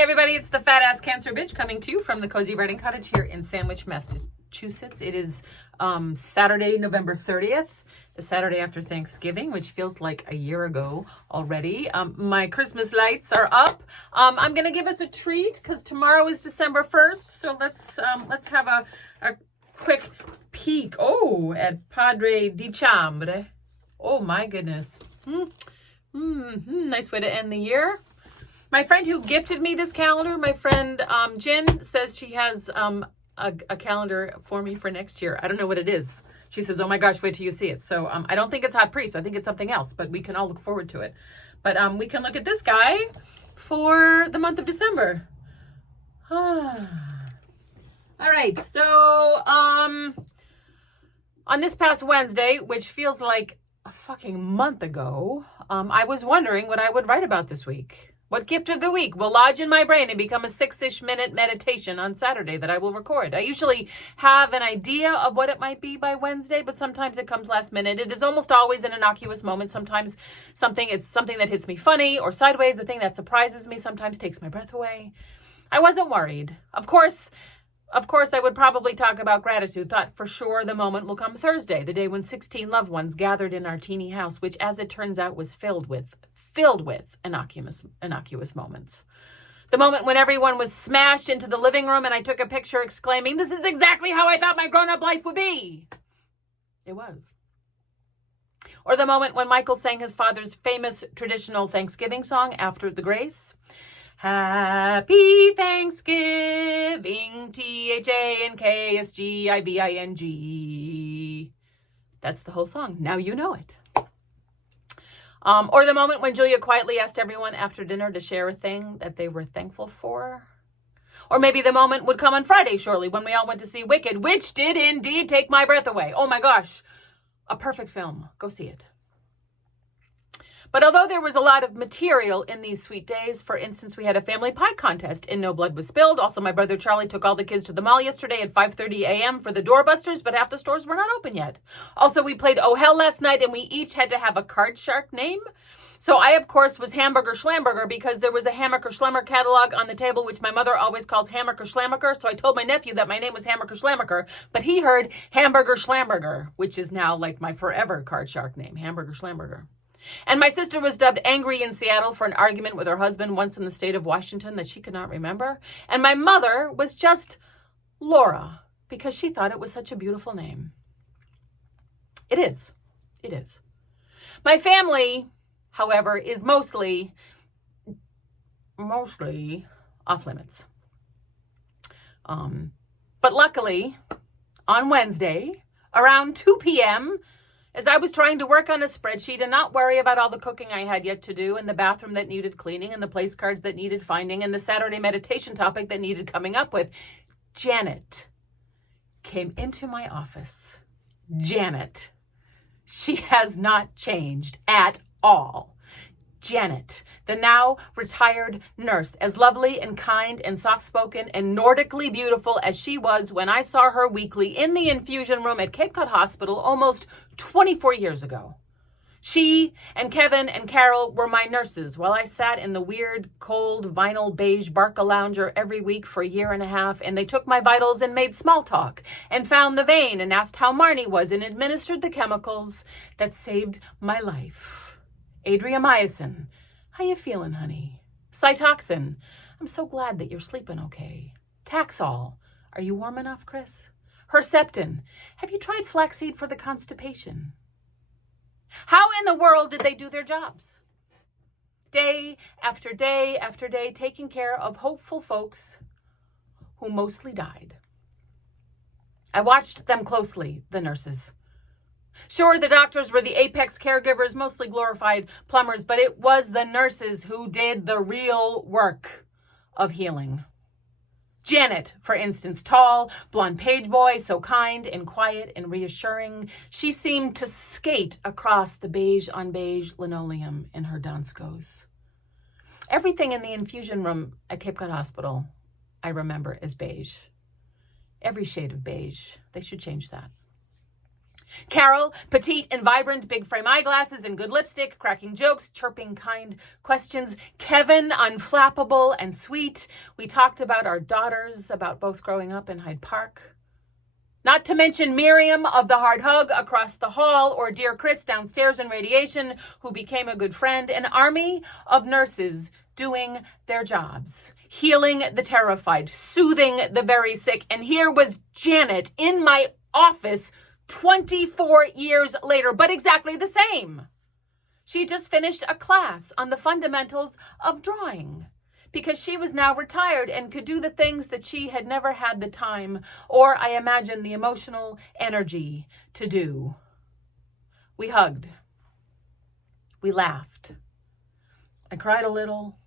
Hey everybody, it's the Fat Ass Cancer Bitch coming to you from the Cozy Writing Cottage here in Sandwich, Massachusetts. It is Saturday, November 30th, the Saturday after Thanksgiving, which feels like a year ago already. My Christmas lights are up. I'm gonna give us a treat because tomorrow is December 1st, so let's have a quick peek. Oh, at Padre di Chambre. Oh my goodness. Nice way to end the year. My friend who gifted me this calendar, my friend Jen, says she has a calendar for me for next year. I don't know what it is. She says, oh my gosh, wait till you see it. So I don't think it's Hot Priest. I think it's something else, but we can all look forward to it. But we can look at this guy for the month of December. All right, so on this past Wednesday, which feels like a fucking month ago, I was wondering what I would write about this week. What gift of the week will lodge in my brain and become a 6-ish minute meditation on Saturday that I will record? I usually have an idea of what it might be by Wednesday, but sometimes it comes last minute. It is almost always an innocuous moment. Sometimes it's something that hits me funny or sideways. The thing that surprises me sometimes takes my breath away. I wasn't worried. Of course, I would probably talk about gratitude. Thought for sure the moment will come Thursday, the day when 16 loved ones gathered in our teeny house, which, as it turns out, was filled with innocuous moments. The moment when everyone was smashed into the living room and I took a picture exclaiming, "This is exactly how I thought my grown-up life would be." It was. Or the moment when Michael sang his father's famous traditional Thanksgiving song after the grace. Happy Thanksgiving, THANKSGIVING. That's the whole song. Now you know it. Or the moment when Julia quietly asked everyone after dinner to share a thing that they were thankful for. Or maybe the moment would come on Friday, surely, when we all went to see Wicked, which did indeed take my breath away. Oh my gosh, a perfect film. Go see it. But although there was a lot of material in these sweet days, for instance, we had a family pie contest and no blood was spilled. Also, my brother Charlie took all the kids to the mall yesterday at 5:30 a.m. for the doorbusters, but half the stores were not open yet. Also, we played Oh Hell last night and we each had to have a card shark name. So I, of course, was Hamburger Schlamburger because there was a Hamburger Schlamburger catalog on the table, which my mother always calls Hamburger Schlamburger. So I told my nephew that my name was Hamburger Schlamburger, but he heard Hamburger Schlamburger, which is now like my forever card shark name, Hamburger Schlamburger. And my sister was dubbed Angry in Seattle for an argument with her husband once in the state of Washington that she could not remember. And my mother was just Laura because she thought it was such a beautiful name. It is. It is. My family, however, is mostly off limits. But luckily, on Wednesday, around 2 p.m., as I was trying to work on a spreadsheet and not worry about all the cooking I had yet to do and the bathroom that needed cleaning and the place cards that needed finding and the Saturday meditation topic that needed coming up with, Janet came into my office. Janet. She has not changed at all. Janet, the now retired nurse, as lovely and kind and soft-spoken and Nordically beautiful as she was when I saw her weekly in the infusion room at Cape Cod Hospital almost 24 years ago. She and Kevin and Carol were my nurses while I sat in the weird, cold, vinyl beige Barca lounger every week for a year and a half, and they took my vitals and made small talk and found the vein and asked how Marnie was and administered the chemicals that saved my life. Adriamycin, how you feeling, honey? Cytoxin, I'm so glad that you're sleeping okay. Taxol, are you warm enough, Chris? Herceptin, have you tried flaxseed for the constipation? How in the world did they do their jobs? Day after day after day, taking care of hopeful folks who mostly died. I watched them closely, the nurses. Sure, the doctors were the apex caregivers, mostly glorified plumbers, but it was the nurses who did the real work of healing. Janet, for instance, tall, blonde page boy, so kind and quiet and reassuring. She seemed to skate across the beige on beige linoleum in her Donskos. Everything in the infusion room at Cape Cod Hospital, I remember, is beige. Every shade of beige. They should change that. Carol, petite and vibrant, big frame eyeglasses and good lipstick, cracking jokes, chirping kind questions. Kevin, unflappable and sweet. We talked about our daughters, about both growing up in Hyde Park. Not to mention Miriam of the hard hug across the hall, or dear Chris downstairs in radiation, who became a good friend. An army of nurses doing their jobs, healing the terrified, soothing the very sick. And here was Janet in my office 24 years later, but exactly the same. She just finished a class on the fundamentals of drawing because she was now retired and could do the things that she had never had the time, or I imagine the emotional energy to do. We hugged. We laughed. I cried a little,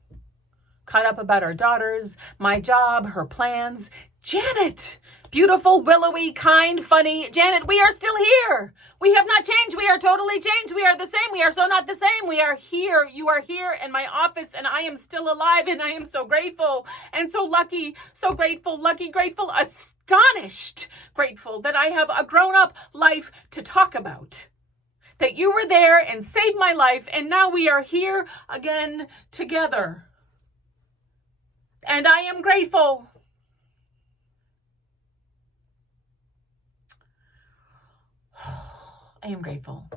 caught up about our daughters, my job, her plans. Janet, beautiful, willowy, kind, funny. Janet, we are still here. We have not changed. We are totally changed. We are the same. We are so not the same. We are here. You are here in my office, and I am still alive, and I am so grateful and so lucky, so grateful, lucky, grateful, astonished, grateful that I have a grown-up life to talk about. That you were there and saved my life, and now we are here again together. And I am grateful. I am grateful.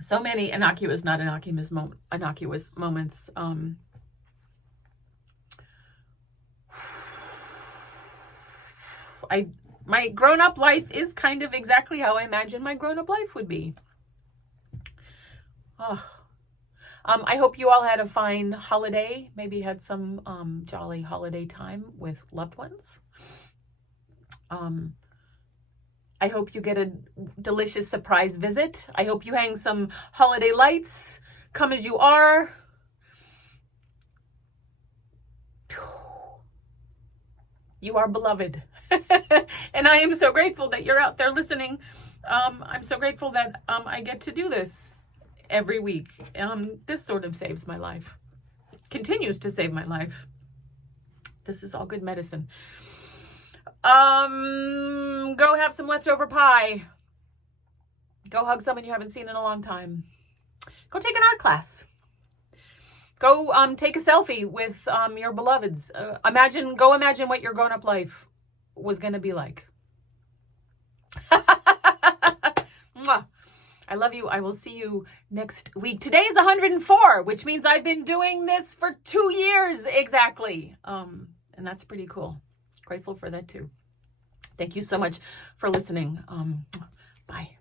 So many innocuous, not innocuous, innocuous moments. My grown-up life is kind of exactly how I imagine my grown-up life would be. I hope you all had a fine holiday. Maybe had some jolly holiday time with loved ones. I hope you get a delicious surprise visit. I hope you hang some holiday lights. Come as you are. You are beloved. And I am so grateful that you're out there listening. I'm so grateful that I get to do this every week. This sort of saves my life. Continues to save my life. This is all good medicine. Go have some leftover pie. Go hug someone you haven't seen in a long time. Go take an art class. Go take a selfie with your beloveds. Go imagine what your grown-up life was going to be like. Mwah. I love you. I will see you next week. Today is 104, which means I've been doing this for 2 years exactly. And that's pretty cool. Grateful for that too. Thank you so much for listening. Bye.